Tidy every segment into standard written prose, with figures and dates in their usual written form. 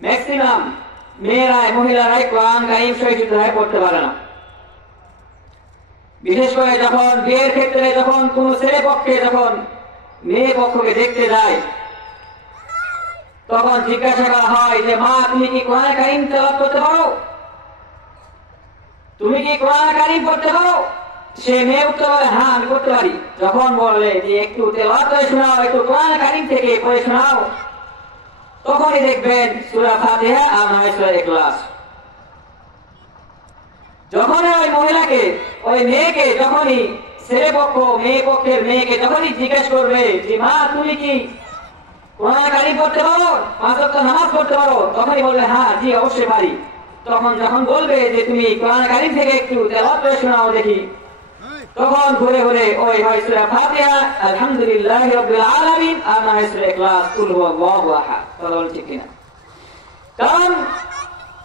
Maximum মেয়েরাই মহিলারাই কোরআন কারীম সহিষ্ণুভাবে পড়তে পারে না। বিশেষ করে যখন বিয়ের ক্ষেত্রে যখন কোন ছেলে পক্ষে যখন মেয়ে পক্ষকে দেখতে যায় তখন জিজ্ঞাসা করা হয় যে মা তুমি কি কোরআন কারীম তেলাওয়াত করতে পারো, তুমি কি কোরআন কারীম পড়তে পারো? সে মেয়ে উত্তর বলে হ্যাঁ আমি করতে পারি। যখন বলে যে একটু তেলাওয়াত করে শোনাও, একটু কোরআন কারীম থেকে পড়ে শোনাও, তখনই দেখবেন সূরা ফাতিহা আর নয় সূরা ইখলাস। যখন ওই মহিলাকে ওই মেয়েকে যখনই ছেলে পক্ষ মেয়ে পক্ষের মেয়েকে যখনই জিজ্ঞেস করবে যে মা তুমি কি কোরআন কারীম পড়তে পারো, 5 ওয়াক্ত নামাজ পড়তে পারো, তখনই বলবে হ্যাঁ জি অবশ্যই পারি। তখন যখন বলবে যে তুমি কোরআন কারীম থেকে একটু তেলাওয়াত করে শোনাও দেখি, তখন ঘুরে ঘুরে ওই হয় সূরা ফাতিহা আলহামদুলিল্লাহি রাব্বিল আলামিন আর না হয় সূরা ইখলাস কুল হুয়াল্লাহু আহাদ। বলুন ঠিক কিনা? কারণ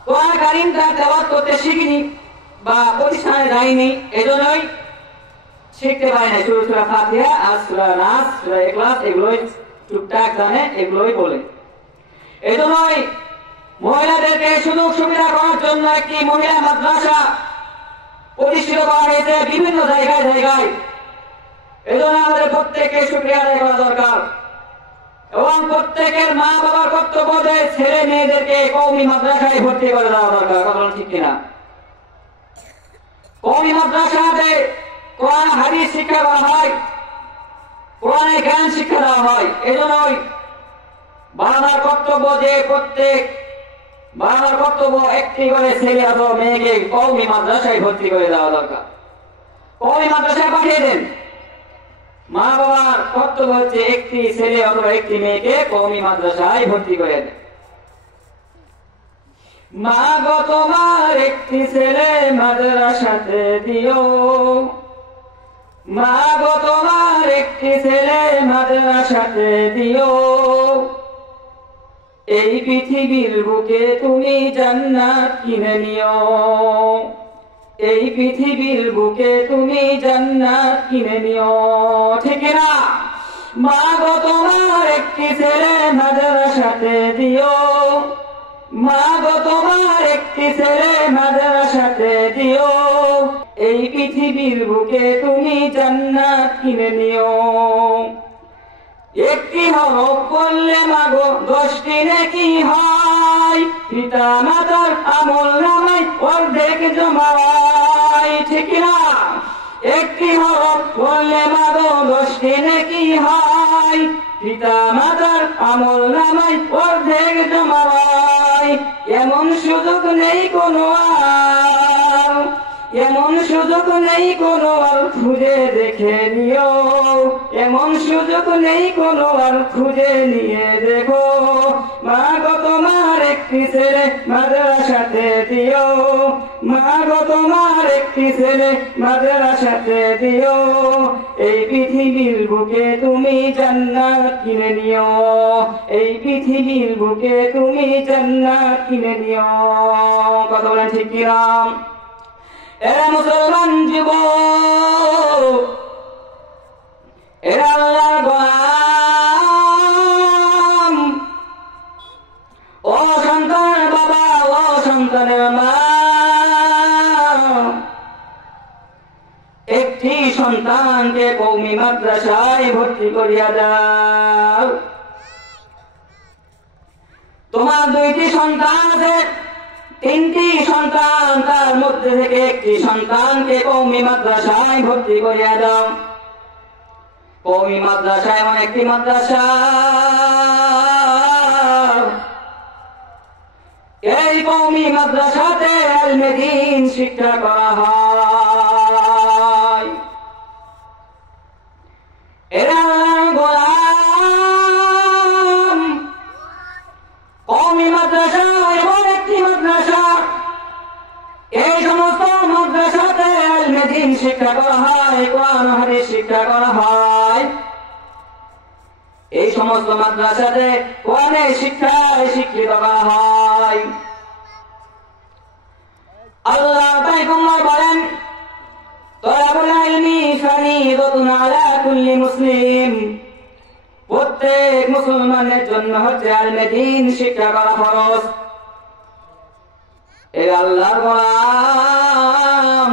কোরআন কারীম তার তেলাওয়াত করতে শিখিনি বা প্রতিষ্ঠানে যায়নি, এজন্যই শিখতে পারে না। সূরা ফাতিহা আর সূরা নাস সূরা ইখলাস এগুলোই টুকটাক জানে, এগুলোই বলে। এজন্যই মহিলাদেরকে সুযোগ সুবিধা করার জন্য একটি মহিলা মাদ্রাসা প্রতিষ্ঠিত করা হয়েছে বিভিন্ন জায়গায় জায়গায়। এজন্য আমাদের প্রত্যেককে শুকরিয়া আদায় করা দরকার এবং প্রত্যেকের মা বাবার কর্তব্য যে ছেলে মেয়েদেরকে কওমি মাদ্রাসায় ভর্তি করে দেওয়া দরকার। বলুন ঠিক কিনা? কওমি মাদ্রাসাতে কোরআন হাদিস শিক্ষা দেওয়া হয়, কোরআনের জ্ঞান শিক্ষা দেওয়া হয়। এজন্যই বাবার কর্তব্য যে প্রত্যেক বাবার কর্তব্য একটি করে ছেলে অথবা মেয়েকে কওমি মাদ্রাসায় ভর্তি করে দেওয়া দরকার। কওমি মাদ্রাসায় পাঠিয়ে দেন। মা বাবার কর্তব্য হচ্ছে একটি ছেলে অথবা একটি মেয়েকে কওমি মাদ্রাসায় ভর্তি করে দেন। মা গো তোমার একটি ছেলে মাদ্রাসাতে দিও, মা গো তোমার একটি ছেলে মাদ্রাসাতে দিও, এই পৃথিবীর বুকে তুমি জান্নাত কিনে নিও, এই পৃথিবীর বুকে তুমি জান্নাত কিনে নিও। ঠিক না? মা গো তোমার একটি ছেলে মাদ্রাসাতে দিও, মা গো তোমার একটি ছেলে মাদ্রাসাতে দিও, এই পৃথিবীর বুকে তুমি জান্নাত কিনে নিও। একটি হরফ পড়লে মাগো 10টি নেকি হয়, পিতা মাতার আমল নামায় অর্ধেক জমা হয়। ঠিক না? একটি হরফ পড়লে মাগো 10টি নেকি হয়, পিতা মাতার আমল নামায় অর্ধেক জমা হয়। এমন সুযোগ নেই কোনো আর, এমন সুযোগ নেই কোনো আর খুঁজে দেখে নিও, এমন সুযোগ নেই কোনো আর খুঁজে নিয়ে দেখো। মা গো তোমার একটি ছেলে মাদ্রাসাতে দিও, মা গো তোমার একটি ছেলে মাদ্রাসাতে দিও, এই পৃথিবীর বুকে তুমি জান্নাত কিনে নিও, এই পৃথিবীর বুকে তুমি জান্নাত কিনে নিও। কথা বলেন ঠিক কিনা? এরা মুসলমান যুবক, এরা আল্লাহর গোলাম। ও সন্তানের বাবা, ও সন্তানের মা, একটি সন্তানকে কওমি মাদ্রাসায় ভর্তি করিয়া দাও। তোমার 2টি সন্তান আছে, 3টি সন্তান, তার মধ্যে থেকে একটি সন্তানকে কওমি মাদ্রাসায় ভর্তি করিয়া দাও। কওমি মাদ্রাসা এমন একটি মাদ্রাসা, এই কওমি মাদ্রাসাতে ইলমে দ্বীন শিক্ষা করা হয়। এরা গোলাম। কওমি মাদ্রাসা এমন একটি মাদ্রাসা, এই সমস্ত মাদ্রাসাতে ইলমে দ্বীন শিক্ষা করা হয়, কোরআন হাদিস শিক্ষা করা হয়। এই সমস্ত মাদ্রাসাতে কোরআনের শিক্ষায় শিক্ষিত করা হয়। আল্লাহ তাআলা বলেন, তালাবুল ইলমি ফরিদাতুন আলা কুল্লি মুসলিম, প্রত্যেক মুসলমানের জন্য হচ্ছে ইলমে দ্বীন শিক্ষা করা ফরজ। এই আল্লাহর গোলাম,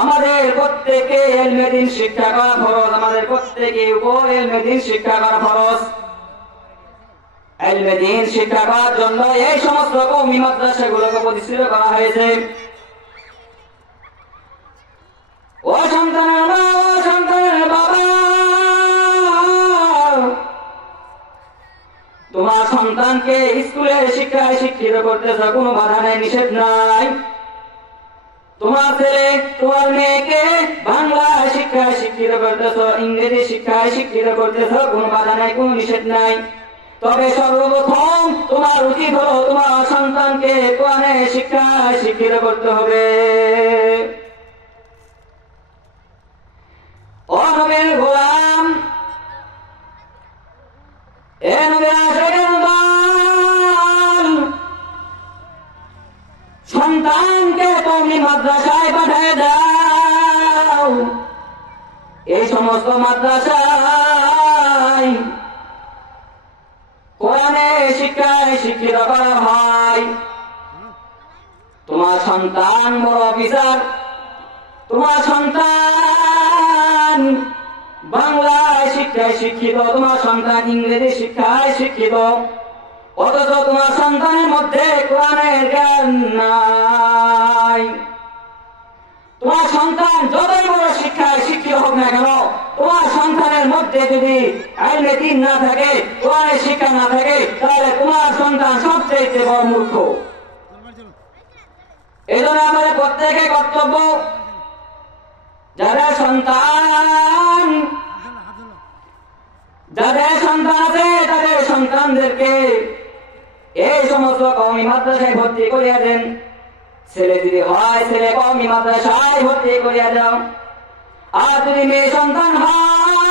আমাদের প্রত্যেকে ইলমে দ্বীন শিক্ষা করা ফরজ, আমাদের প্রত্যেকে উপর ইলমে দ্বীন শিক্ষা করা ফরজ। ইলমে দ্বীন শিক্ষা করার জন্য এই সমস্ত কওমি মাদ্রাসাগুলোকে প্রতিষ্ঠিত করা হয়েছে। ও সন্তানের মা, ও সন্তানের বাবা, তোমার সন্তানকে স্কুলে শিক্ষায় শিক্ষিত করতেছ, কোনো বাধা নাই, নিষেধ নাই। তোমার ছেলে তোমার মেয়েকে বাংলা শিক্ষায় শিক্ষিত করতেছ, ইংরেজি শিক্ষায় শিক্ষিত করতেছ, কোনো বাধা নাই, কোনো নিষেধ নাই। তবে সর্বপ্রথম তোমার উচিত হলো তোমার সন্তানকে কোরআনের শিক্ষায় শিক্ষিত করতে হবে। ও নবীর গোলাম, এ নবীর আশিকের দল, সন্তানকে তুমি মাদ্রাসায় পাঠিয়ে দাও। এই সমস্ত মাদ্রাসায় কোরআনের শিক্ষায় শিক্ষিত করা হয়। তোমার সন্তান বড় অফিসার, তোমার সন্তান বাংলায় শিক্ষায় শিক্ষিত, তোমার সন্তান ইংরেজি শিক্ষায় শিক্ষিত, অথচ তোমার সন্তানের মধ্যে কোরআনের জ্ঞান নাই। তোমার সন্তান যতই বড় শিক্ষায় শিক্ষিত হোক না কেন, তোমার সন্তানের মধ্যে যদি ইলমে দ্বীন না থাকে, কোরআনের শিক্ষা না থাকে, তাহলে তোমার সন্তান সবচেয়ে বড় মূর্খ। এই জন্য আমাদের প্রত্যেকের কর্তব্য, যাদের সন্তান আছে তাদের সন্তানদেরকে এই সমস্ত কওমি মাদ্রাসায় ভর্তি করিয়া দেন। ছেলে যদি হয় ছেলে কওমি মাদ্রাসায় ভর্তি করিয়া দাও, আর যদি মেয়ে সন্তান হয়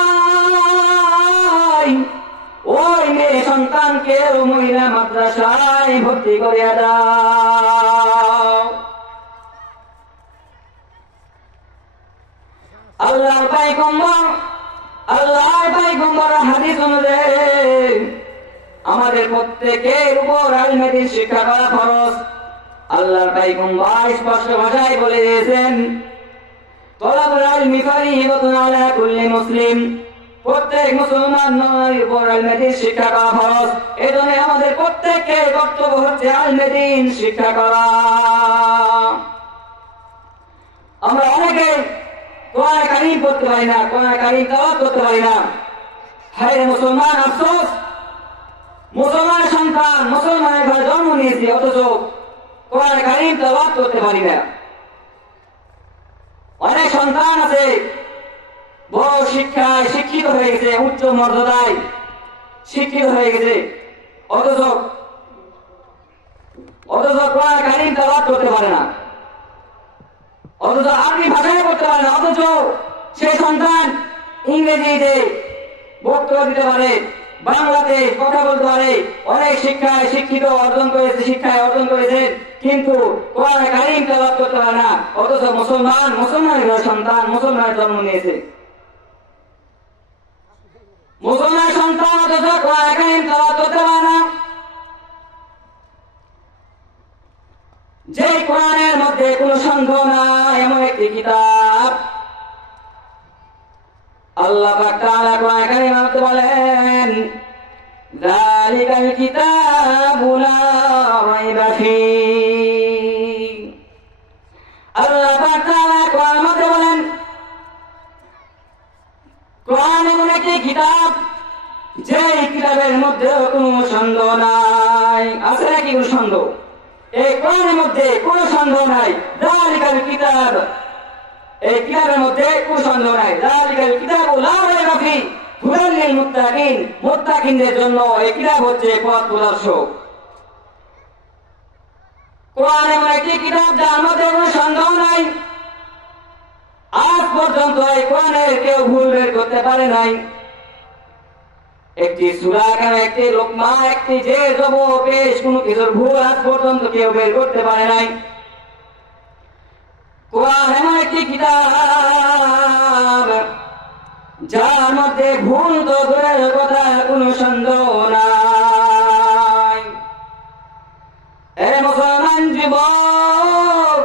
ওই মেয়ে সন্তানকে মহিলা মাদ্রাসায় ভর্তি করিয়া দাও। আল্লাহর পয়গম্বর হাদিস অনুযায়ী আমাদের প্রত্যেকের উপর ইলমে দ্বীন শিক্ষা করা ফরজ। আল্লাহর পয়গম্বর স্পষ্ট ভাষায় বলে দিয়েছেন, তলাবুল ইলমি ফরিদাতুন আলা কুল্লি মুসলিম, প্রত্যেক মুসলমানের উপর ইলমে দ্বীন শিক্ষা করা ফরজ। এজন্য আমাদের প্রত্যেকের কর্তব্য হচ্ছে ইলমে দ্বীন শিক্ষা করা। আমরা অনেকে কোরআন কারীম পড়তে পারি না, কোরআন কারীম তেলাওয়াত করতে পারি না। হায় রে মুসলমান, আফসোস, মুসলমান সন্তান মুসলমানের ঘরে জন্ম নিয়েছে, অথচ কোরআন কারীম তেলাওয়াত করতে পারি না। অনেক সন্তান আছে বড় শিক্ষায় শিক্ষিত হয়ে গেছে, উচ্চ মর্যাদায় শিক্ষিত হয়ে গেছে, অথচ কোরআন কারীম তেলাওয়াত করতে পারে না, অথচ আরবি ভাষায় করতে পারে না, অথচ সেই সন্তান ইংরেজিতে বক্তব্য দিতে পারে, বাংলাতে কথা বলতে পারে, অনেক শিক্ষায় শিক্ষিত অর্জন করেছে, শিক্ষায় অর্জন করেছে, কিন্তু কোরআন কারীম তেলাওয়াত করতে পারে না, অথচ মুসলমানের সন্তান মুসলমানের জন্ম নিয়েছে। মুসলমান সন্তান অথচ কোরআন কারীম তেলাওয়াত করতে পারে না। যে কোরআনের মধ্যে কোনো সন্দেহ নাই এমন একটি কিতাব, আল্লাহ পাক তাআলা কোরআন কারীমে বলেন, যালিকাল কিতাবু লা রাইবা ফীহি। আল্লাহ পাক তাআলা কোরআনের মধ্যে বলেন, কোরআন এমন একটি কিতাব যে কিতাবের মধ্যে কোনো সন্দেহ নাই। আছে নাকি কোনো সন্দেহ? এই কোরআনের মধ্যে কোনো সন্দেহ নাই। যালিকাল কিতাব, এই কিতাবের মধ্যে কোনো সন্দেহ নাই। যালিকাল কিতাবু লা রাইবা ফীহি হুদাল লিল মুত্তাকিন, মুত্তাকিনদের জন্য এই কিতাব হচ্ছে পথ প্রদর্শক। কোরআন এমন একটি কিতাব যার মধ্যে কোনো সন্দেহ নাই। আজ পর্যন্ত এই কোরআনের কেউ ভুল বের করতে পারে নাই। একটি সূরা কেন, একটি লোকমা, একটি যে জব পেশ, কোনো কিছুর ভুল আজ পর্যন্ত কেউ বের করতে পারে নাই। কোরআন এমন একটি কিতাব যার মধ্যে ভুল তো দূরের কথা, কোনো সন্দেহ নাই। এ মুসলমান যুবক,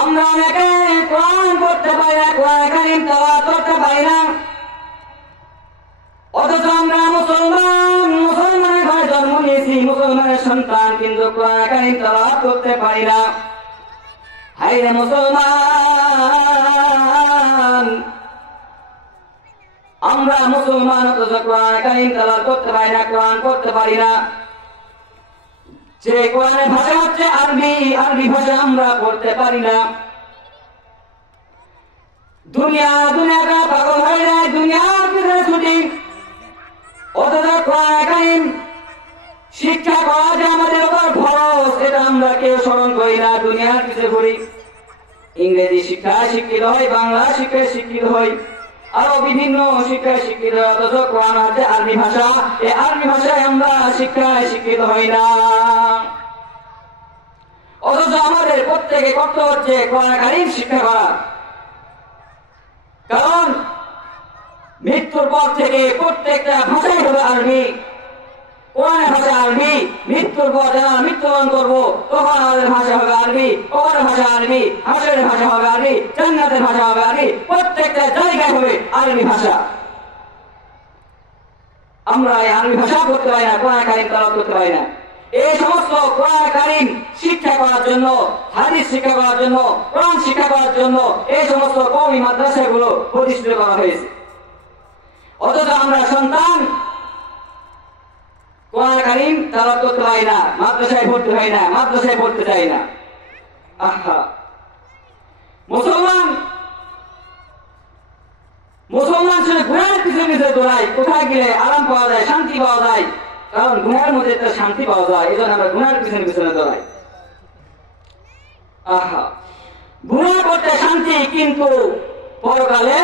আমরা অনেকে কোরআন পড়তে পারি না, কোরআন কারীম তেলাওয়াত করতে পারি না, অথচ আমরা মুসলমানের ঘরে জন্ম নিয়েছি, মুসলমানের সন্তান, কিন্তু কোরআন কারীম তেলাওয়াত করতে পারি না। হায়রে মুসলমান, আমরা মুসলমান অথচ কোরআন কারীম তেলাওয়াত করতে পারি না, কোরআন পড়তে পারি না। যে কোরআনের ভাষা হচ্ছে আরবি, আরবি ভাষা আমরা পড়তে পারি না। দুনিয়াটা পাগল হয়ে যায়, দুনিয়ার পিছনে ছুটি, অথচ কোরআন কারীম শিক্ষা করা যে আমাদের উপর ফরজ, এটা আমরা কেউ স্মরণ করি না, দুনিয়ার পিছনে ঘুরি। ইংরেজি শিক্ষায় শিক্ষিত হই, বাংলা শিক্ষায় শিক্ষিত হই, আরো বিভিন্ন শিক্ষায় শিক্ষিত হয়, অথচ কোরআন হচ্ছে আরবি ভাষা, এই আরবি ভাষায় আমরা শিক্ষায় শিক্ষিত হই না। অথচ আমাদের প্রত্যেকে কর্তব্য হচ্ছে কোরআন কারীম শিক্ষা করা, কারণ মৃত্যুর পর থেকে প্রত্যেকটা ভাষাই হবে আরবি। কোরআনের ভাষা আরবি, মৃত্যুর পর যারা মৃত্যুবরণ করবো তখন আমাদের ভাষা হবে আরবি, কবরের ভাষা আরবি, হাসরের ভাষা হবে আরবি, জান্নাতের ভাষা হবে আরবি, প্রত্যেকটা জায়গায় হবে আরবি ভাষা। আমরা এই আরবি ভাষা করতে পারি না, কোরআন কারীম তেলাওয়াত করতে পারি না। এই সমস্ত কোরআন কারীম শিক্ষা করার জন্য, হাদিস শিক্ষা করার জন্য, কোরআন শিক্ষা করার জন্য এই সমস্ত কওমি মাদ্রাসাগুলো প্রতিষ্ঠিত করা হয়েছে। অথচ আমরা সন্তান কোরআন কারীম তেলাওয়াত করতে পারি না, মাদ্রাসায় পড়তে পারি না, মাদ্রাসায় পড়তে চাই না। আহা, মুসলমান শুধু গুনাহের পিছনে পিছনে দৌড়ায়, কোথায় গেলে আরাম পাওয়া যায়, শান্তি পাওয়া যায়, কারণ গুনাহের মধ্যে একটা শান্তি পাওয়া যায়, এই জন্য আমরা গুনাহের পিছনে পিছনে দৌড়াই। আহা, গুনাহ করতে শান্তি, কিন্তু পরকালে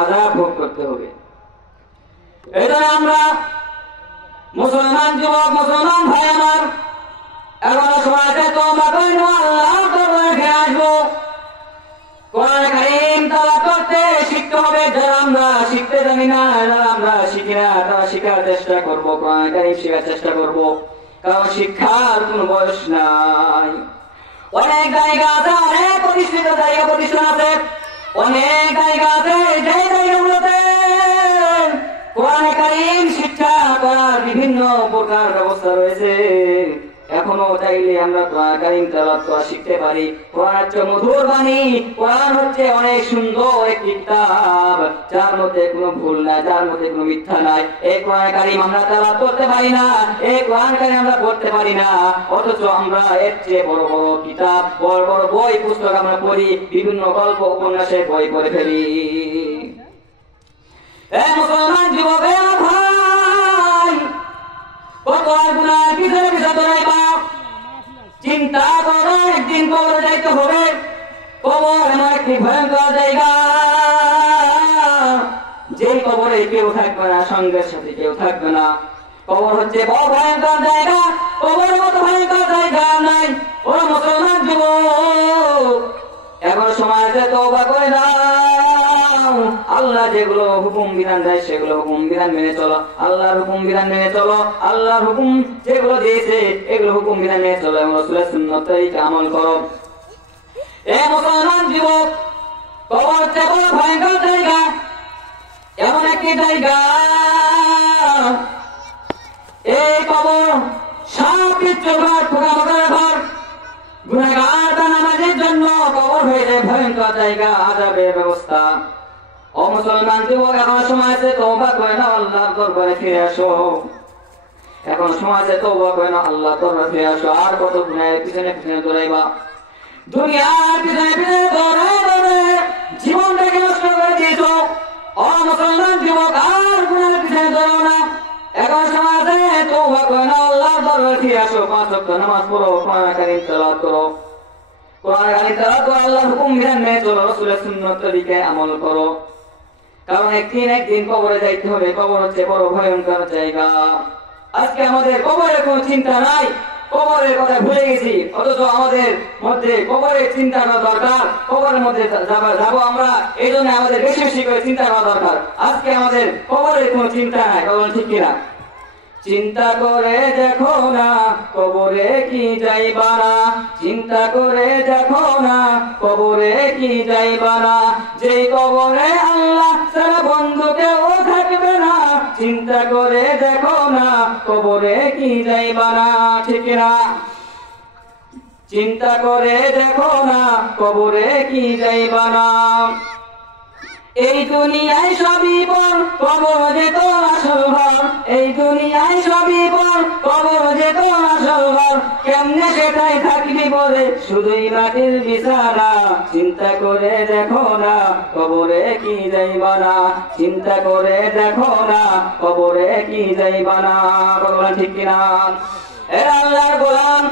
আযাব ভোগ করতে হবে। এই জন্য আমরা মুসলমান যুবক, মুসলমান ভাই আমার, এখনো সময় আছে, তোমরা কইনো আল্লাহর দরবারে ফিরে আসবো। কোরআন কারীম তেলাওয়াত করতে শিখতে হবে। যারা আমরা শিখতে জানি না, যারা আমরা শিখি না, তারা শিখার চেষ্টা করবো, কোরআন কারীম শেখার চেষ্টা করবো, কারণ শিক্ষার কোনো বয়স নাই। অনেক জায়গা আছে, অনেক প্রতিষ্ঠিত জায়গা প্রতিষ্ঠান আছে, অনেক জায়গা আছে, যে জায়গাগুলোতে কোরআন কারীম শিক্ষা করার বিভিন্ন প্রকার ব্যবস্থা রয়েছে। এখনো চাইলে আমরা কোরআন কারীম তেলাওয়াত করা শিখতে পারি। কোরআন হচ্ছে মধুর বাণী, কোরআন হচ্ছে অনেক সুন্দর একটি কিতাব, যার মধ্যে কোনো ভুল নাই, যার মধ্যে কোনো মিথ্যা নাই। এই কোরআন কারীম আমরা তেলাওয়াত করতে পারি না, এই কোরআন কারীম আমরা পড়তে পারি না, অথচ আমরা এর চেয়ে বড় বড় কিতাব, বড় বড় বই পুস্তক আমরা পড়ি, বিভিন্ন গল্প উপন্যাসের বই পড়ে ফেলি। মুসলমান যুবক ভাই, কত গুনাহের পিছনে পিছনে দৌড়াইবা, চিন্তা করো একদিন কবরে যাইতে হবে। কবর এমন একটি ভয়ঙ্কর জায়গা, যে কবরে কেউ থাকবে না, সঙ্গের সাথে কেউ থাকবে না। কবর হচ্ছে বড় ভয়ঙ্কর জায়গা, কবরের মতো ভয়ঙ্কর জায়গা নাই। ও মুসলমান যুবক, এখন সময় আছে, তওবা করে দাও। আল্লাহ যেগুলো হুকুম বিধান দেয় সেগুলো হুকুম বিধান মেনে চলো, আল্লাহর হুকুম বিধান মেনে চলো, আল্লাহর হুকুম যেগুলো দিয়েছে এগুলো হুকুম বিধান মেনে চলো এবং রাসূলের সুন্নাত তরিকা আমল করো। এ মুসলমান যুবক, কবর হচ্ছে বড় ভয়ঙ্কর জায়গা, এমন একটি জায়গা, এই কবর সাপ বিচ্ছুর ঘর, পোকামাকড়ের ঘর, গুনাহগার বা নামাজের জন্য কবর হয়ে যায় ভয়ঙ্কর জায়গা, আযাবের ব্যবস্থা। ও মুসলমান যুবক, এখন সময় আছে, তওবা করে নাও, আল্লাহর দরবারে ফিরে আসো। এখন সময় আছে, তওবা করে নাও, আল্লাহর দরবারে ফিরে আসো। আর কত গুনাহের পিছনে পিছনে দৌড়াইবা, দুনিয়ার পিছনে পিছনে দৌড়ায় দৌড়ায় জীবনটাকে নষ্ট করে দিয়েছো। ও মুসলমান যুবক, আর গুনাহের পিছনে দৌড়াও না। এখন সময় আছে, তওবা করে নাও, আল্লাহর দরবারে ফিরে আসো। 5 ওয়াক্ত নামাজ পড়ো, কোরআন কারীম তেলাওয়াত করো, কোরআন কারীম তেলাওয়াত করো, আল্লাহর হুকুম বিধান মেনে চলো, রাসূলের সুন্নাত তরিকায় আমল করো। কারণ একদিন কবরে যাইতে হবে। কবর হচ্ছে বড় ভয়ঙ্কর জায়গা। আজকে আমাদের কবরের কোনো চিন্তা নাই, কবরের কথা ভুলে গেছি, অথচ আমাদের মধ্যে কবরের চিন্তা করা দরকার। কবরের মধ্যে যাবো আমরা, এই জন্য আমাদের বেশি বেশি করে চিন্তা করা দরকার। আজকে আমাদের কবরের কোনো চিন্তা নাই, কবর ঠিক কিনা? চিন্তা করে দেখো না কবরে কি যাইবা না, চিন্তা করে দেখো না কবরে কি যাইবা না, যে কবরে আল্লাহ ছাড়া বন্ধু কেউ থাকবে না, চিন্তা করে দেখো না কবরে কি যাইবা না, ঠিক না? চিন্তা করে দেখো না কবরে কি যাইবা না। এই দুনিয়ায় সবই বল, কবর যে তোর আসল ঘর, এই দুনিয়ায় সবই বল, কবর যে তোর আসল ঘর, কেমনে সেটাই থাকবি বলে শুধুই মাটির বিছানা, চিন্তা করে দেখো না কবরে কি যাইবা না, চিন্তা করে দেখো না কবরে কি যাইবা না, বলবা ঠিক কিনা? এর আল্লাহর গোলাম,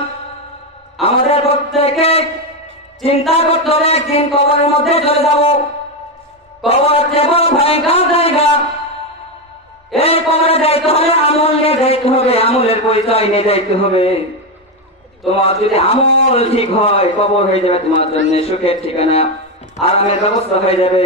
আমাদের প্রত্যেকে চিন্তা করতে হবে একদিন কবরের মধ্যে চলে যাব। কবর যে বড় ভয়ঙ্কর জায়গা, এই কবরে যাইতে হলে আমল নিয়ে যাইতে হবে, আমলের পরিচয় নিয়ে যাইতে হবে। তোমার যদি আমল ঠিক হয় কবর হয়ে যাবে তোমার জন্য সুখের ঠিকানা, আরামের ব্যবস্থা হয়ে যাবে।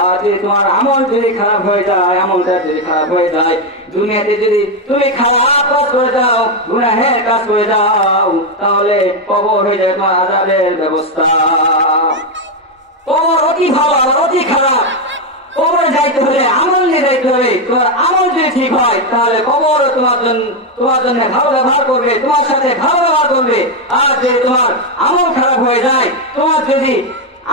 আর যদি তোমার আমল যদি খারাপ হয়ে যায়, আমলটা যদি খারাপ হয়ে যায়, দুনিয়াতে যদি তুমি খারাপ কাজ করে যাও, গুনাহের কাজ করে যাও, তাহলে কবর হয়ে যাবে তোমার আযাবের ব্যবস্থা। কবর অতি ভালো আর অতি খারাপ, কবরে যাইতে হলে আমল নিয়ে যাইতে হবে। তোমার আমল যদি ঠিক হয় তাহলে কবর তোমার জন্য ভালো ব্যবহার করবে, তোমার সাথে ভালো ব্যবহার করবে। আর যদি তোমার আমল খারাপ হয়ে যায়, তোমার যদি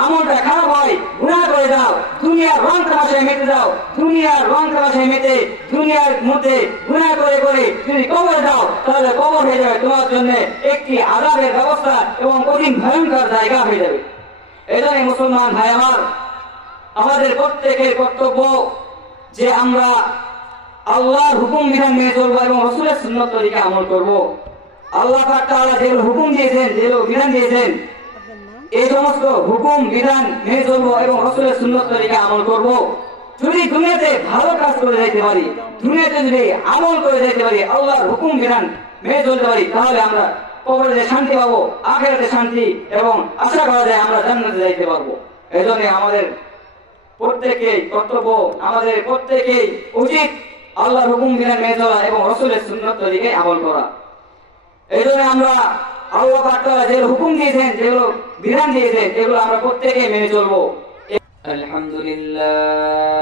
আমলটা খারাপ হয়, গুনাহ করে যাও, দুনিয়ার রং তামাশায় মেতে যাও, দুনিয়ার রং তামাশায় মেতে দুনিয়ার মধ্যে গুনাহ করে করে যদি কবরে যাও, তাহলে কবর হয়ে যাবে তোমার জন্য একটি আযাবের ব্যবস্থা এবং কঠিন ভয়ঙ্কর জায়গা হয়ে যাবে। এজন্য মুসলমান ভাই আমার, আমাদের প্রত্যেকের কর্তব্য যে আমরা আল্লাহর হুকুম বিধান মেনে চলবো এবং রাসূলের সুন্নাত তরিকা আমল করব। আল্লাহ পাক তাআলা যে হুকুম দিয়েছেন, যে বিধান দিয়েছেন, এই সমস্ত হুকুম বিধান মেনে চলবো এবং রাসূলের সুন্নাত তরিকা আমল করব। যদি দুনিয়াতে ভালো কাজ করে যাইতে পারি, দুনিয়াতে যদি আমল করে যাইতে পারি, আল্লাহর হুকুম বিধান মেনে চলতে পারি, তাহলে আমরা কবরে শান্তি পাবো, আখিরাতে শান্তি, এবং আশা করা যায় আমরা জান্নাতে যাইতে পারবো। এজন্য আমাদের প্রত্যেকেই কর্তব্য, আমাদের প্রত্যেকেই উচিত আল্লাহর হুকুম বিধান মেনে চলা এবং রাসূলের সুন্নাত তরিকায় আমল করা। এজন্য আমরা আল্লাহ পাক তাআলা যে হুকুম দিয়েছেন, যেগুলো বিধান দিয়েছেন, এগুলো আমরা প্রত্যেকেই মেনে চলবো। আলহামদুলিল্লাহ,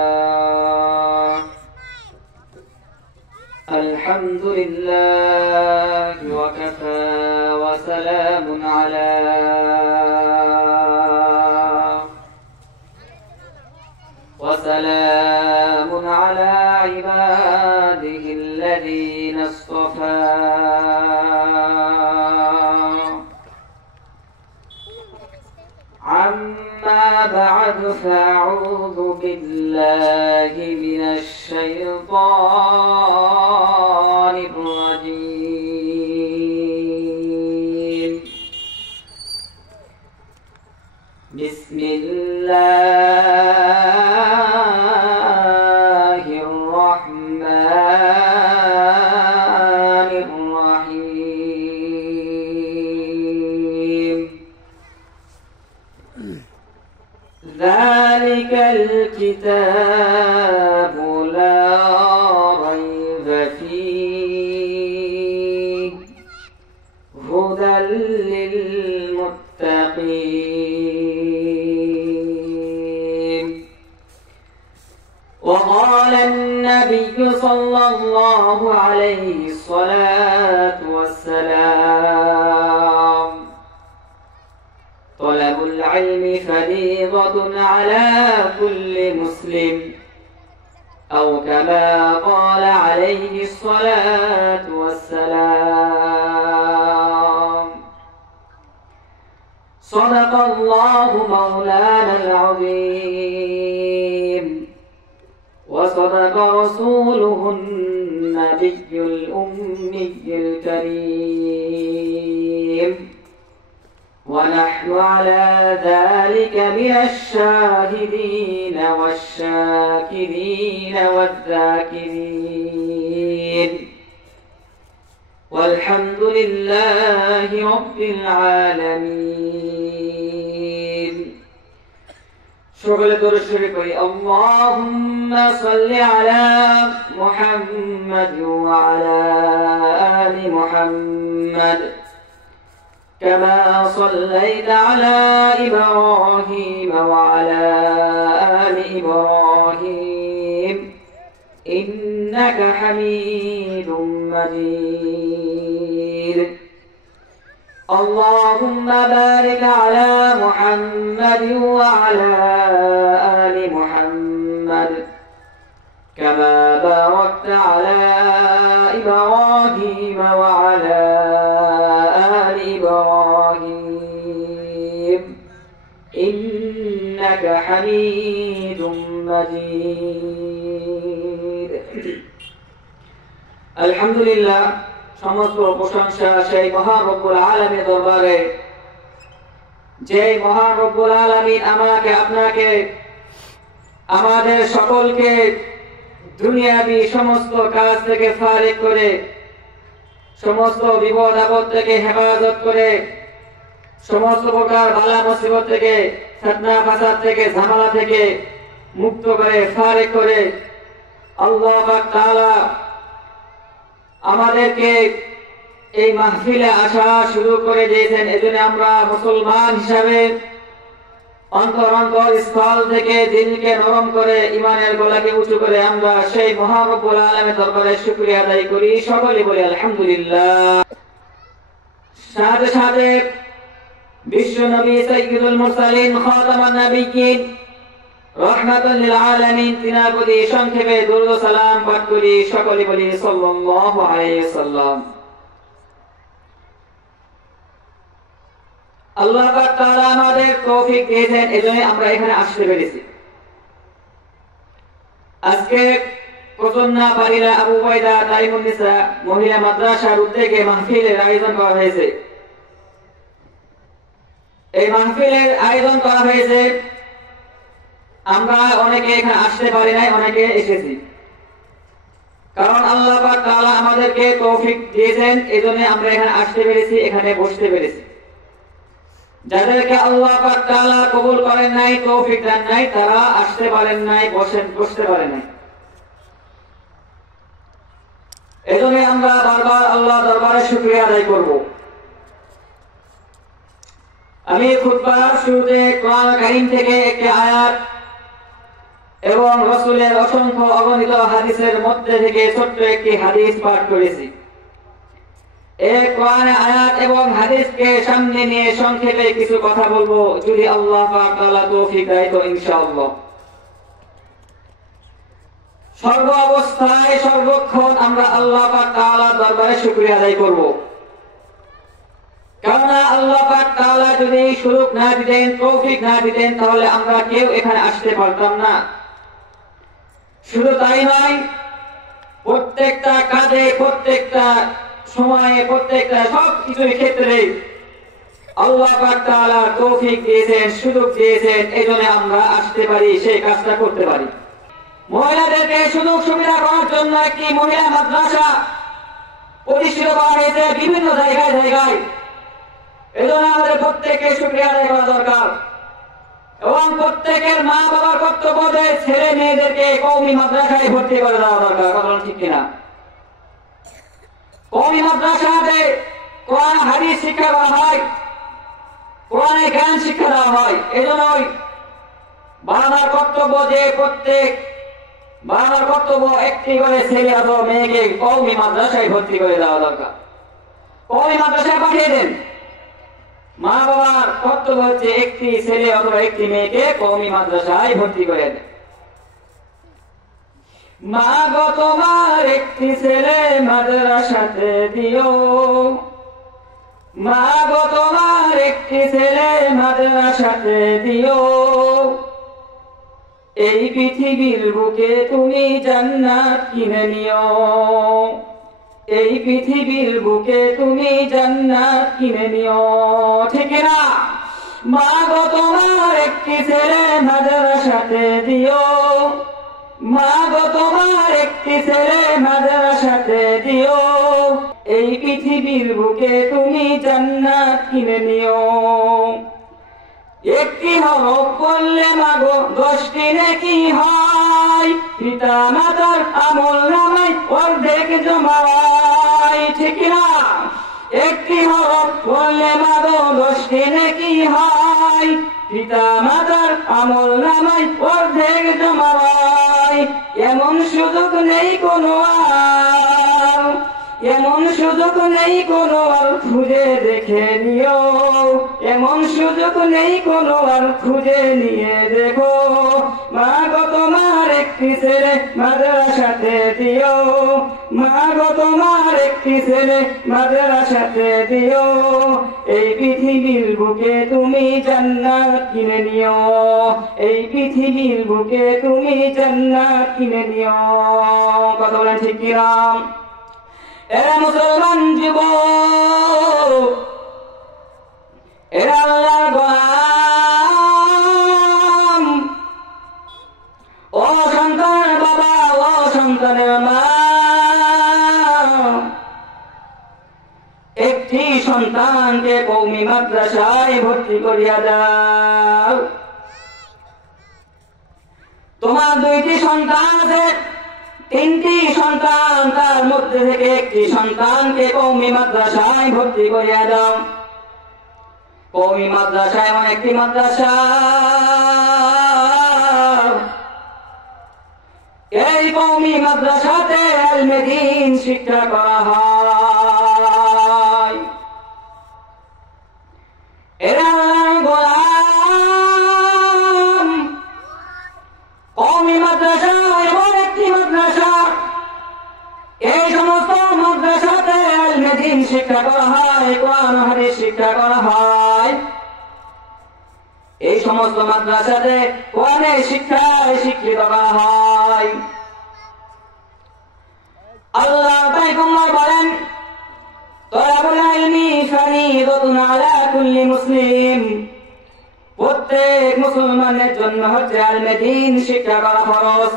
আলহামদুলিল্লাহ ওয়া কাফা ওয়া সালামুন আলা وسلام على عباده الذين اصطفى عما بعد فأعوذ بالله من الشيطان الرجيم. بسم الله الرحمن الرحيم. ذلك الكتاب لا ريب فيه هدى للمتقين. وقال النبي صلى الله عليه الصلاة والسلام: طلب العلم فريضة على كل مسلم، أو كما قال عليه الصلاة والسلام. صدق الله مولانا العظيم، وصدق رسوله النبي الأمي الكريم، ونحن على ذلك من الشاهدين والشاكرين والذاكرين، والحمد لله رب العالمين. সকলে দরুদ শরীফ পড়ি। আল্লাহুম্মা সাল্লি আলা মুহাম্মাদ ওয়া আলা আলি মুহাম্মাদ কামা সাল্লাইতা আলা ইব্রাহিম ওয়া আলা আলি ইব্রাহিম ইন্নাকা হামিদুম মাজিদ। اللهم بارك على محمد وعلى آل محمد كما باركت على إبراهيم وعلى آل إبراهيم إنك حميد مجيد। الحمد لله সমস্ত প্রশংসা সেই মহান রব্বুল আলামিনের দরবারে, যে মহান রব্বুল আলামিন আমাকে আপনাকে আমাদের সকলকে দুনিয়াবি সমস্ত কাজ থেকে ফারিগ করে, সমস্ত বিপদ আপদ থেকে হেফাজত করে, সমস্ত প্রকার বালা মুসিবত থেকে, ফিতনা ফাসাদ থেকে, ঝামেলা থেকে মুক্ত করে, ফারিগ করে আল্লাহ পাক তাআলা আমাদেরকে এই মাহফিলে আসা শুরু করে দিয়েছেন। এজন্য আমরা মুসলমান হিসাবে অন্তর স্থল থেকে দিলকে নরম করে, ইমানের গলাকে উঁচু করে আমরা সেই মহান রব্বুল আলামিনের দরবারে শুকরিয়া আদায় করি। সকলে বলি আলহামদুলিল্লাহ। সাথে সাথে বিশ্ব নবী সাইয়্যিদুল মুরসালিন খাতামান নাবিয়্যিন রাহমাতুল লিল আলামিন তিনার প্রতি সংক্ষেপে দরুদ ও সালাম পাঠ করি। সকলে বলি সাল্লাল্লাহু আলাইহি ওয়াসাল্লাম। আল্লাহ পাক তাআলা আমাদের তৌফিক দিয়েছেন, এজন্য আমরা এখানে আসতে পেরেছি। আজকে কোতন্না বাড়িরা আবু উবাইদা তালিমুন নিসা মহিলা মাদ্রাসার উদ্যোগে মাহফিলের আয়োজন করা হয়েছে। এই মাহফিলের আয়োজন করা হয়েছে, আমরা অনেকে এখানে আসতে পারি নাই, অনেকে এসেছি। কারণ আল্লাহ পাক তাআলা আমাদেরকে তৌফিক দিয়েছেন, এজন্য আমরা এখানে আসতে পেরেছি, এখানে বসতে পেরেছি। যাদেরকে আল্লাহ পাক তাআলা কবুল করেন নাই, তৌফিক দেন নাই, তারা আসতে পারেন নাই, বসতে পারেন নাই। এজন্য আমরা বারবার আল্লাহ দরবারে শুকরিয়া আদায় করব। আমি খুতবার শুরুতে কোরআন কারীম থেকে একটি আয়াত এবং রাসূলের অসংখ্য অগণিত হাদিসের মধ্যে থেকে ছোট্ট একটি হাদিস পাঠ করেছি। এই কোরআন আয়াত এবং হাদিসকে সামনে নিয়ে সংক্ষেপে কিছু কথা বলবো, যদি আল্লাহ পাক তাআলা তৌফিক দেয় তো ইনশাআল্লাহ। সর্ব অবস্থায় সর্বক্ষণ আমরা আল্লাহ পাক তাআলার দরবারে শুকরিয়া আদায় করব। কারণ আল্লাহ পাক তাআলা যদি সুযোগ না দিতেন, তৌফিক না দিতেন, তাহলে আমরা কেউ এখানে আসতে পারতাম না। শুধু তাই নয়, প্রত্যেকটা কাজে, প্রত্যেকটা সময়ে, প্রত্যেকটা সব কিছুর ক্ষেত্রে আল্লাহ পাক তাআলা তৌফিক দিয়েছেন, সুযোগ দিয়েছেন, এজন্য আমরা আসতে পারি, সেই কাজটা করতে পারি। মহিলাদেরকে সুযোগ সুবিধা করার জন্য একটি মহিলা মাদ্রাসা প্রতিষ্ঠিত করা হয়েছে বিভিন্ন জায়গায় জায়গায়। এজন্য আমাদের প্রত্যেককে শুকরিয়া আদায় করা দরকার এবং প্রত্যেকের মা বাবার কর্তব্য যে ছেলে মেয়েদেরকে কওমি মাদ্রাসায় ভর্তি করে দেওয়া দরকার। কথা ঠিক কিনা? কওমি মাদ্রাসাতে কোরআন হাদিস শিক্ষা দেওয়া হয়, কোরআনের জ্ঞান শিক্ষা দেওয়া হয়। এজন্যই বাবার কর্তব্য যে প্রত্যেক বাবার কর্তব্য একটি করে ছেলে অথবা মেয়েকে কওমি মাদ্রাসায় ভর্তি করে দেওয়া দরকার। কওমি মাদ্রাসায় পাঠিয়ে দেন। মা বাবার কর্তব্য হচ্ছে একটি ছেলে অথবা একটি মেয়েকে কওমি মাদ্রাসায় ভর্তি করে দেন। মা গো তোমার একটি ছেলে মাদ্রাসাতে দিও, মা গো তোমার একটি ছেলে মাদ্রাসাতে দিও, এই পৃথিবীর বুকে তুমি জান্নাত কিনে নিও, এই পৃথিবীর বুকে তুমি জান্নাত কিনে নিও। ঠিক না? মা গো তোমার একটি ছেলে মাদ্রাসাতে দিও, মা গো তোমার একটি ছেলে মাদ্রাসাতে দিও, এই পৃথিবীর বুকে তুমি জান্নাত কিনে নিও। একটি হরফ পড়লে মাগো 10টি নেকি হয়, পিতা মাতার আমল নামায় অর্ধেক জমা হয়, ঠিক না? একটি হরফ পড়লে মাগো 10টি নেকি হয়, পিতা মাতার আমল নামায় অর্ধেক জমা হয়। এমন সুযোগ নেই কোনো আর, এমন সুযোগ নেই কোনো আর, খুঁজে দেখে নিও। এমন সুযোগ নেই কোনো আর, খুঁজে নিয়ে দেখো। মা গো তোমার একটি ছেলে মাদ্রাসাতে দিও, মা গো তোমার একটি ছেলে মাদ্রাসাতে দিও। এই পৃথিবীর বুকে তুমি জান্নাত কিনে নিও, এই পৃথিবীর বুকে তুমি জান্নাত কিনে নিও। কথা বলেন ঠিক কিনা? এরা মুসলমান যুবক, এরা আল্লাহর গোলাম। ও সন্তানের বাবা, ও সন্তানের মা, একটি সন্তানকে কওমি মাদ্রাসায় ভর্তি করিয়া দাও। তোমার 2টি সন্তান আছে, 3টি সন্তান, তার মধ্যে থেকে একটি সন্তানকে কওমি মাদ্রাসায় ভর্তি করিয়া দাও। কওমি মাদ্রাসা এমন একটি মাদ্রাসা, এই কওমি মাদ্রাসাতে ইলমে দ্বীন শিক্ষা করা হয়। এরা গোলাম। কওমি মাদ্রাসা এমন একটি মাদ্রাসা, এই সমস্ত মাদ্রাসাতে ইলমে দ্বীন শিক্ষা করা হয়, কোরআন হাদিস শিক্ষা করা হয়। এই সমস্ত মাদ্রাসাতে কোরআনের শিক্ষায় শিক্ষিত করা হয়। আল্লাহ পয়গম্বর বলেন, তলাবুল ইলমি ফরিদাতুন আলা কুল্লি মুসলিম। প্রত্যেক মুসলমানের জন্য হচ্ছে ইলমে দ্বীন শিক্ষা করা ফরজ।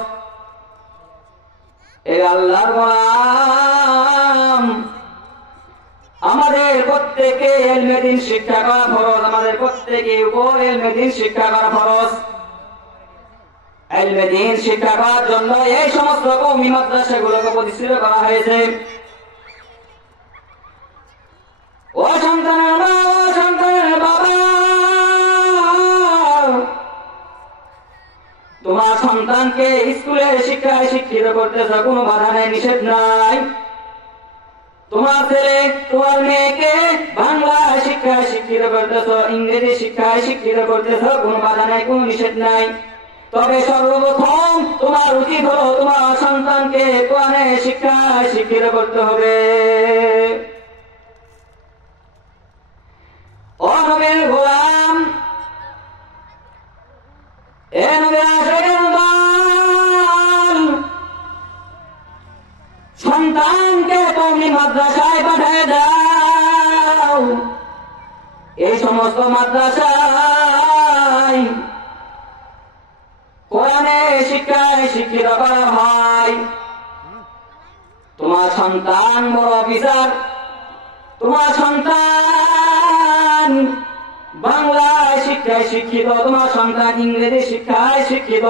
এই আল্লাহর গোলাম, আমাদের প্রত্যেকে ইলমে দ্বীন শিক্ষা করা ফরজ, আমাদের প্রত্যেকে উপর ইলমে দ্বীন শিক্ষা করা ফরজ। ইলমে দ্বীন শিক্ষা করার জন্য এই সমস্ত কওমি মাদ্রাসাগুলোকে প্রতিষ্ঠিত করা হয়েছে। ও সন্তানের মা, ও সন্তানের বাবা, তোমার সন্তানকে স্কুলের শিক্ষায় শিক্ষিত করতেছ, কোনো বাধা নাই, নিষেধ নাই। তোমার ছেলে, তোমার মেয়েকে বাংলা শিক্ষায় শিক্ষিত করতেছ, ইংরেজি শিক্ষায় শিক্ষিত করতেছ, কোনো বাধা নাই, কোনো নিষেধ নাই। তবে সর্বপ্রথম তোমার উচিত হলো তোমার সন্তানকে কোরআনের শিক্ষায় শিক্ষিত করতে হবে। ও নবীর গোলাম, এ নবীর আশিকের দল, সন্তানকে কওমি মাদ্রাসায় পাঠিয়ে দাও। এই সমস্ত মাদ্রাসায় কোরআনের শিক্ষায় শিক্ষিত করা হয়। তোমার সন্তান বড় অফিসার, তোমার সন্তান বাংলা শিক্ষায় শিক্ষিত, তোমার সন্তান ইংরেজি শিক্ষায় শিক্ষিত,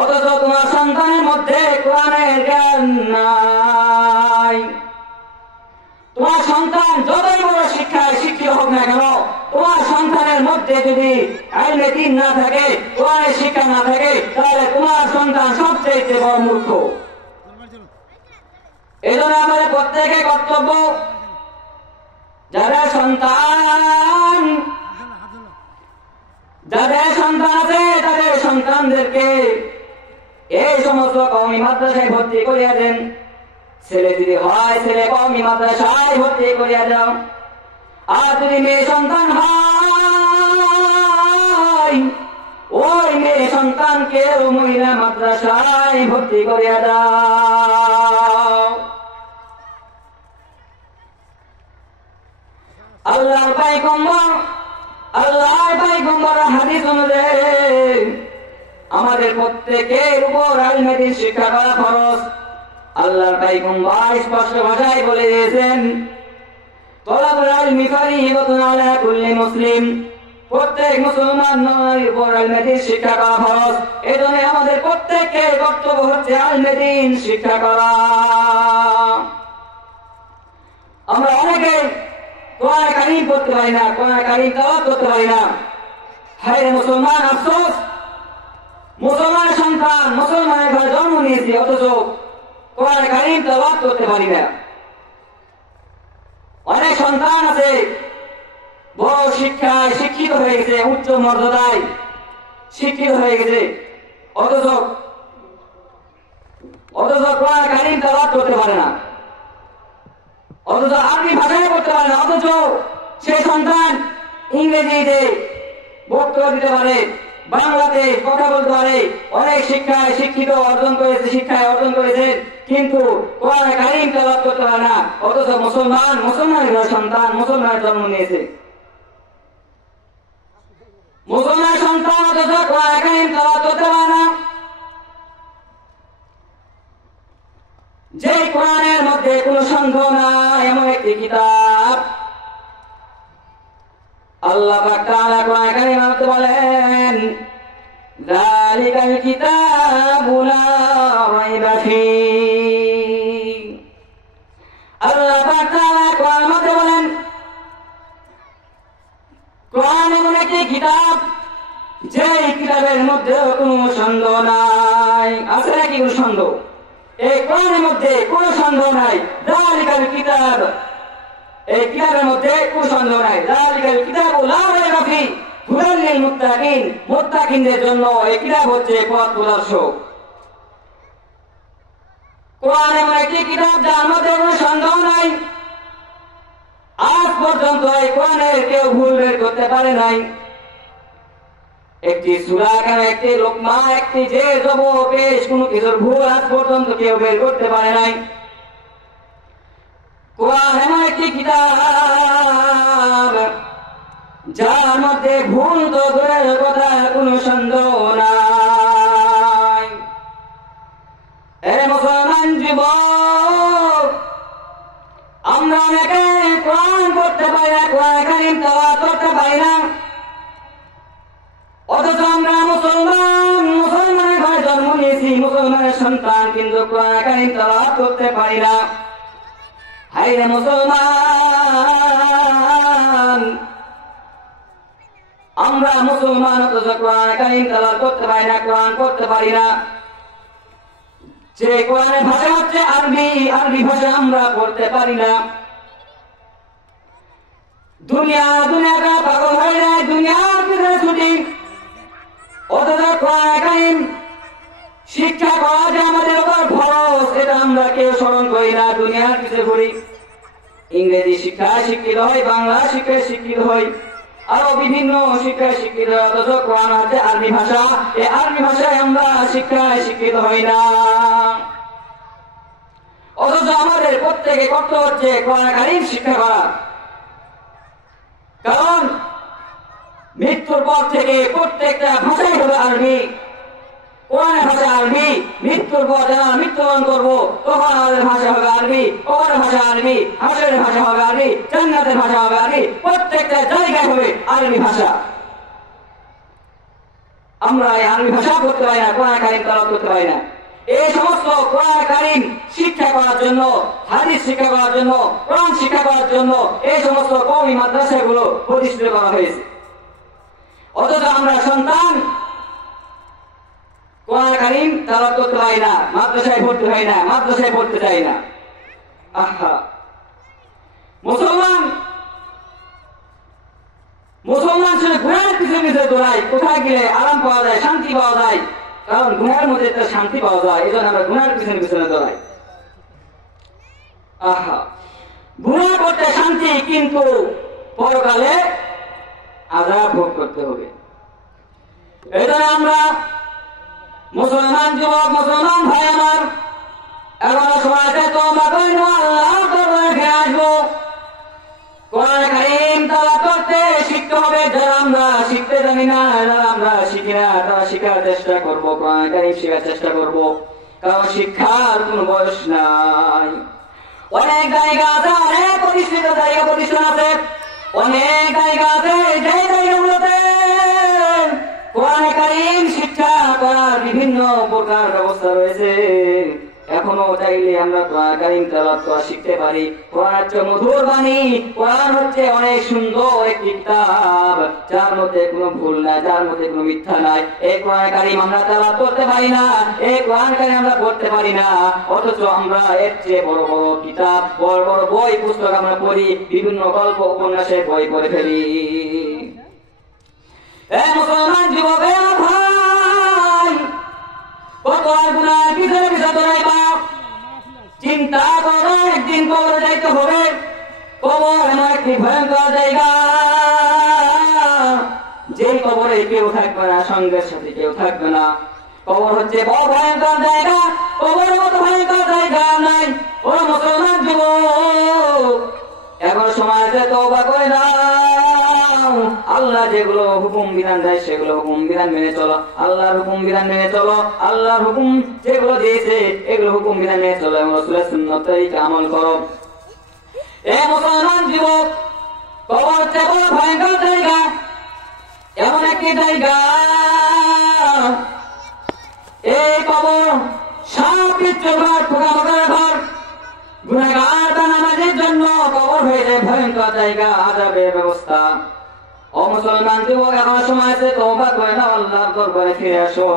অথচ তোমার সন্তানের মধ্যে কোরআনের জ্ঞান নাই। তোমার সন্তান যতই বড় শিক্ষায় শিক্ষিত হোক না কেন, তোমার সন্তানের মধ্যে যদি ইলমে দ্বীন না থাকে, কোরআনের শিক্ষা না থাকে, তাহলে তোমার সন্তান সবচেয়ে বড় মূর্খ। এই জন্য আমাদের প্রত্যেকের কর্তব্য, যাদের সন্তান আছে তাদের সন্তানদেরকে এই সমস্ত কওমি মাদ্রাসায় ভর্তি করিয়া দেন। ছেলে যদি হয়, ছেলে কওমি মাদ্রাসায় ভর্তি করিয়া দাও। আর যদি মেয়ে সন্তান হয়, ওই মেয়ে সন্তানকে মহিলা মাদ্রাসায় ভর্তি করিয়া দাও। আল্লাহর পয়গম্বর হাদিস অনুযায়ী আমাদের প্রত্যেকের উপর ইলমে দ্বীন শিক্ষা করা ফরজ। আল্লাহর পয়গম্বর স্পষ্ট ভাষায় বলে দিয়েছেন, তলাবুল ইলমি ফরিদাতুন আলা কুল্লি মুসলিম। প্রত্যেক মুসলমান নারীর উপর আলমেদিন শিক্ষা করা ফরজ। এই জন্য আমাদের প্রত্যেকের কর্তব্য হচ্ছে আলমেদিন শিক্ষা করা। আমরা অনেকে কোরআন কারীম পড়তে পারি না, কোরআন কারীম তেলাওয়াত করতে পারি না। হায় মুসলমান, আফসোস, মুসলমান সন্তান মুসলমানের ঘরে জন্ম নিয়েছি, অথচ কোরআন কারীম তেলাওয়াত করতে পারি না। অনেক সন্তান আছে বড় শিক্ষায় শিক্ষিত হয়ে গেছে, উচ্চ মর্যাদায় শিক্ষিত হয়ে গেছে, অথচ কোরআন কারীম তেলাওয়াত করতে পারে না, অথচ আরবি ভাষায় করতে পারে না, অথচ সেই সন্তান ইংরেজিতে বক্তব্য দিতে পারে, বাংলাতে কথা বলতে পারে, অনেক শিক্ষায় শিক্ষিত অর্জন করেছে, শিক্ষায় অর্জন করেছে, কিন্তু কোরআন কারীম তেলাওয়াত করতে পারে না, অথচ মুসলমানের সন্তান মুসলমানের জন্ম নিয়েছে। মুসলমান সন্তান অথচ কোরআন কারীম তেলাওয়াত করতে পারে না। যে কোরআনের মধ্যে কোনো সন্দেহ নাই এমন একটি কিতাব, আল্লাহ পাক তাআলা কোরআন কারীমের মধ্যে বলেন, যালিকাল কিতাবু লা রাইবা ফীহ। আল্লাহ পাক তাআলা কোরআনের মধ্যে বলেন, কোরআন এমন একটি কিতাব যে কিতাবের মধ্যে কোনো সন্দেহ নাই। আছে নাকি কোনো সন্দেহ? এই কোরআনের মধ্যে কোনো সন্দেহ নাই। যালিকাল কিতাব, এই কিতাবের মধ্যে কোনো সন্দেহ নাই। যালিকাল কিতাবু লা রাইবা ফীহ হুদাল লিল মুত্তাকিন, মুত্তাকিনদের জন্য এই কিতাব হচ্ছে পথ প্রদর্শক। কোরআন এমন একটি কিতাব যার মধ্যে কোনো সন্দেহ নাই। আজ পর্যন্ত এই কোরআনের কেউ ভুল বের করতে পারে নাই। একটি সূরা কেন, একটি লোকমা, একটি যে জব পেশ, কোনো কিছুর ভুল আজ পর্যন্ত কেউ বের করতে পারে নাই। কোরআন এমন একটি কিতাব যার মধ্যে ভুল তো দূরের কথা, কোনো সন্দেহ নাই। এ মুসলমান যুবক, আমরা অনেকে কোরআন পড়তে পারি না, কোরআন কারীম তেলাওয়াত করতে পারি না, অথচ আমরা মুসলমানের ঘরে জন্ম নিয়েছি, মুসলমানের সন্তান, কিন্তু কোরআন কারীম তেলাওয়াত করতে পারি না। হায় রে মুসলমান, আমরা মুসলমান অথচ কোরআন কারীম তেলাওয়াত করতে পারি না, কোরআন পড়তে পারি না। যে কোরআনের ভাষা হচ্ছে আরবি, আরবি ভাষা আমরা পড়তে পারি না। দুনিয়াটা পাগল হয়ে যায়, দুনিয়ার পিছনে ছুটি, অথচ কোরআন কারীম শিক্ষা করা যে আমাদের উপর ফরজ, এটা আমরা কেউ স্মরণ করি না, দুনিয়ার পিছনে ঘুরি। ইংরেজি শিক্ষায় শিক্ষিত হই, বাংলা শিক্ষায় শিক্ষিত হই, আরো বিভিন্ন শিক্ষায় শিক্ষিত, অথচ কোরআন হচ্ছে আরবি ভাষা, এই আরবি ভাষায় আমরা শিক্ষায় শিক্ষিত হই না। অথচ আমাদের প্রত্যেকে কর্তব্য হচ্ছে কোরআন কারীম শিক্ষা করা। কারণ মৃত্যুর পর থেকে প্রত্যেকটা ভাষাই হবে আরবি, কোরআনের ভাষা আরবি। মৃত্যুর পর যারা মৃত্যুবরণ করবো তখন আমাদের ভাষা হবে আরবি, কবরের ভাষা আরবি, হাসরের ভাষা হবে আরবি, জান্নাতের ভাষা হবে আরবি, প্রত্যেকটা জায়গায় হবে আরবি ভাষা। আমরা এই আরবি ভাষা পড়তে পারি না, কোরআন কারীম তেলাওয়াত করতে পারি না। এই সমস্ত কোরআন কারীম শিক্ষা করার জন্য, হাদিস শিক্ষা করার জন্য, কোরআন শিক্ষা করার জন্য এই সমস্ত কওমি মাদ্রাসাগুলো প্রতিষ্ঠিত করা হয়েছে। অথচ আমরা সন্তান কোরআন কারীম তেলাওয়াত করতে পারি না, মাদ্রাসায় পড়তে পারি না, মাদ্রাসায় পড়তে চাই না। আহা, মুসলমান শুধু গুনাহের পিছনে দৌড়ায়, কোথায় গেলে আরাম পাওয়া যায়, শান্তি পাওয়া যায়, কারণ গুনাহের মধ্যে একটা শান্তি পাওয়া যায়, এই জন্য আমরা গুনাহের পিছনে দৌড়াই। আহা, গুনাহ করতে শান্তি, কিন্তু পরকালে আযাব ভোগ করতে হবে। এই জন্য আমরা মুসলমান যুবক, মুসলমান ভাই আমার, এখনো সময় আছে, তোমরা আল্লাহর দরবারে ফিরে আসবো। কোরআন কারীম তেলাওয়াত করতে শিখতে হবে। যারা আমরা শিখতে জানি না, যারা আমরা শিখি না, তারা শিখার চেষ্টা করবো, কোরআন কারীম শেখার চেষ্টা করবো, কারণ শিক্ষার কোন বয়স নাই। অনেক জায়গা আছে, অনেক প্রতিষ্ঠিত জায়গা প্রতিষ্ঠান আছে, অনেক জায়গা আছে, যে জায়গাগুলোতে প্রকার ব্যবস্থা রয়েছে। এখনো চাইলে আমরা কোরআন কারীম তেলাওয়াত করা শিখতে পারি। কোরআন হচ্ছে মধুর বাণী, কোরআন হচ্ছে অনেক সুন্দর একটি কিতাব, যার মধ্যে কোনো ভুল নাই, যার মধ্যে কোনো মিথ্যা নাই। এই কোরআন কারীম আমরা তেলাওয়াত করতে পারি না, এই কোরআন কারীম আমরা পড়তে পারি না, অথচ আমরা এর চেয়ে বড় বড় কিতাব, বড় বড় বই পুস্তক আমরা পড়ি, বিভিন্ন গল্প উপন্যাসের বই পড়ে ফেলি। মুসলমান যুবকেরা ভাই, কত আর গুনাহ পিছনে পিছনে দৌড়াইবা। চিন্তা করো, একদিন কবরে যাইতে হবে। কবর এমন একটি ভয়ঙ্কর জায়গা, যে কবরে কেউ থাকবে না, সঙ্গের সাথে কেউ থাকবে না। কবর হচ্ছে বড় ভয়ঙ্কর জায়গা, কবরের মতো ভয়ঙ্কর জায়গা নাই। ও মুসলমান যুবক, এখন সময় আছে তওবা করে দাও। আল্লাহ যেগুলো হুকুম বিধান দেয় সেগুলো হুকুম বিধান মেনে চলো। আল্লাহর হুকুম বিধান মেনে চলো। আল্লাহর হুকুম যেগুলো দিয়েছে এগুলো হুকুম বিধান মেনে চলো এবং রাসূলের সুন্নাত তরিকা আমল করো। এ মুসলমান যুবক, কবর হচ্ছে বড় ভয়ঙ্কর জায়গা, এমন একটি জায়গা, এই কবর সাপ বিচ্ছু ঘর, পোকামাকড়ের ঘর। গুনাহগার বা নামাজের জন্য কবর হয়ে যায় ভয়ঙ্কর জায়গা, আযাবের ব্যবস্থা। ও মুসলমান যুবক, এখন সময় আছে তওবা করে নাও, আল্লাহর দরবারে ফিরে আসো।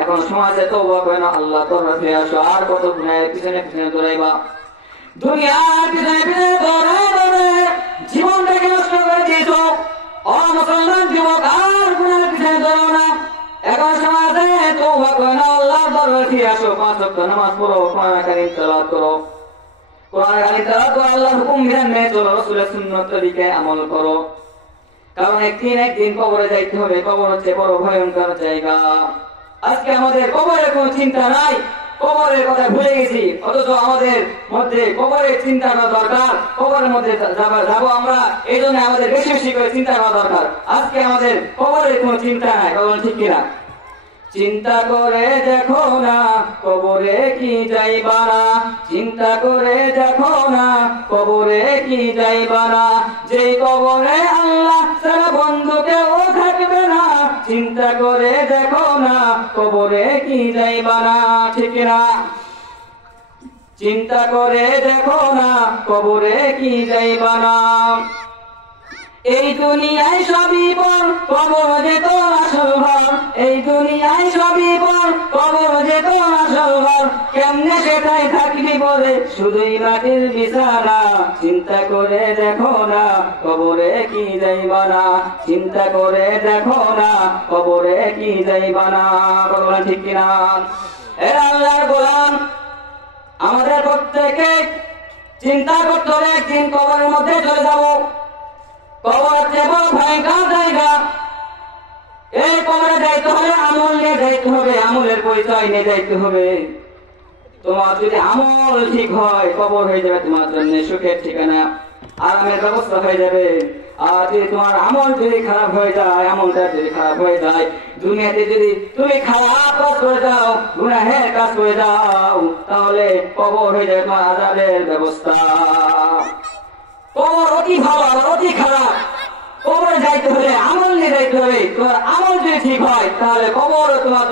এখন সময় আছে তওবা করে নাও, আল্লাহর দরবারে ফিরে আসো। আর কত গুনাহের পিছনে পিছনে দৌড়াইবা? দুনিয়ার পিছনে পিছনে দৌড়ায় দৌড়ে জীবনটাকে নষ্ট করে দিয়েছো। ও মুসলমান যুবক, আর গুনাহের পিছনে দৌড়াও না। এখন সময় আছে তওবা করে নাও, আল্লাহর দরবারে ফিরে আসো। 5 ওয়াক্ত নামাজ পড়ো, কোরআন কারীম তেলাওয়াত করো। কোরআন কারীম তেলাওয়াত করো, আল্লাহর হুকুম বিধান মেনে চলো, রাসূলের সুন্নাত তরিকায় আমল করো। কারণ একদিন কবরে যাইতে হবে। কবর হচ্ছে বড় ভয়ঙ্কর জায়গা। আজকে আমাদের কবরের কোনো চিন্তা নাই, কবরের কথা ভুলে গেছি, অথচ আমাদের মধ্যে কবরের চিন্তা করা দরকার। কবরের মধ্যে যাবো আমরা, এই জন্য আমাদের বেশি বেশি করে চিন্তা করা দরকার। আজকে আমাদের কবরের কোনো চিন্তা নাই, কবর ঠিক কিনা? চিন্তা করে দেখো না কবরে কি যাইবা না, চিন্তা করে দেখো না কবরে কি যাইবা না, যেই কবরে আল্লাহ ছাড়া বন্ধু কেউ থাকবে না। চিন্তা করে দেখো না কবরে কি যাইবা না, ঠিক না? চিন্তা করে দেখো না কবরে কি যাইবা না। এই দুনিয়ায় সবই পর, কবর যে তো আসল ঘর। এই দুনিয়ায় সবই পর, কবর যে তো আসল ঘর। কেমনে সেটাই থাকবি বলে শুধুই মাটির বিছানা। চিন্তা করে দেখো না কবরে কি যাইবা না, চিন্তা করে দেখো না কবরে কি যাইবা না। বলবেন ঠিক কিনা? এ আল্লাহর গোলাম, আমাদের প্রত্যেকে চিন্তা করতে হবে একদিন কবরের মধ্যে চলে যাব। কবর হচ্ছে বড় ভয়ঙ্কর জায়গা। এই কবরে যাইতে হলে আমল নিয়ে যাইতে হবে, আমলের পরিচয় নিয়ে যাইতে হবে। তোমার যদি আমল ঠিক হয়, কবর হয়ে যাবে তোমার জন্য সুখের ঠিকানা, আরামের ব্যবস্থা হয়ে যাবে। আর যদি তোমার আমল যদি খারাপ হয়ে যায়, আমলটা যদি খারাপ হয়ে যায়, দুনিয়াতে যদি তুমি খারাপ কাজ করে যাও, গুনাহের কাজ করে যাও, তাহলে কবর হয়ে যাবে তোমার আযাবের ব্যবস্থা। কবর অতি ভালো আর অতি খারাপ। কবরে যাইতে হলে আমল নিয়ে যাইতে হবে। তোমার আমল যদি ঠিক হয়, তাহলে কবর তোমার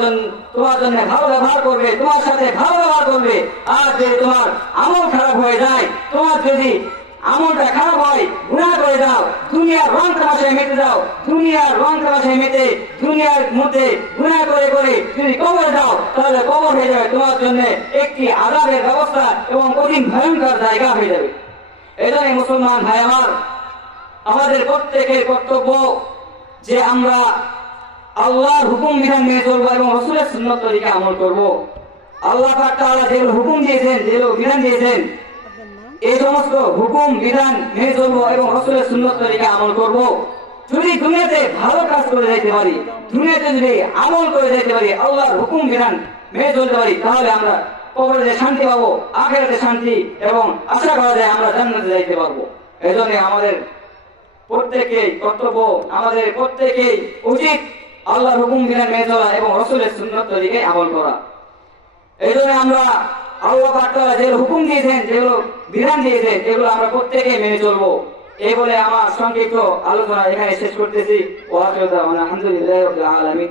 জন্য ভালো ব্যবহার করবে, তোমার সাথে ভালো ব্যবহার করবে। আর যদি তোমার আমল খারাপ হয়ে যায়, তোমার যদি আমলটা খারাপ হয়, গুনাহ করে যাও, দুনিয়ার রং তামাশায় মেতে যাও, দুনিয়ার রং তামাশায় মেতে দুনিয়ার মধ্যে গুনাহ করে করে যদি কবরে যাও, তাহলে কবর হয়ে যাবে তোমার জন্য একটি আযাবের ব্যবস্থা এবং কঠিন ভয়ঙ্কর জায়গা হয়ে যাবে। এজন্য মুসলমান ভাই আমার, আমাদের প্রত্যেকের কর্তব্য যে আমরা আল্লাহর হুকুম বিধান মেনে চলবো এবং রাসূলের সুন্নাত তরিকা আমল করব। আল্লাহ পাক তাআলা যেগুলো হুকুম দিয়েছেন, যেগুলো বিধান দিয়েছেন, এই সমস্ত হুকুম বিধান মেনে চলবো এবং রাসূলের সুন্নাত তরিকা আমল করব। যদি দুনিয়াতে ভালো কাজ করে যাইতে পারি, দুনিয়াতে যদি আমল করে যাইতে পারি, আল্লাহর হুকুম বিধান মেনে চলতে পারি, তাহলে আমরা কবরে শান্তি পাবো, আখিরাতে শান্তি, এবং আশা করা যায় আমরা জান্নাতে যাইতে পারবো। এজন্য আমাদের প্রত্যেকেই কর্তব্য, আমাদের প্রত্যেকেই উচিত আল্লাহর হুকুম বিধান মেনে চলা এবং রাসূলের সুন্নাত তরিকায় আমল করা। এজন্য আমরা আল্লাহ পাক তাআলা যে হুকুম দিয়েছেন, যেগুলো বিধান দিয়েছেন, এগুলো আমরা প্রত্যেকেই মেনে চলবো। এই বলে আমার সংক্ষিপ্ত আলোচনা এখানে শেষ করতেছি। ওয়া আখিরু দাওয়ানা আলহামদুলিল্লাহি রাব্বিল আলামিন।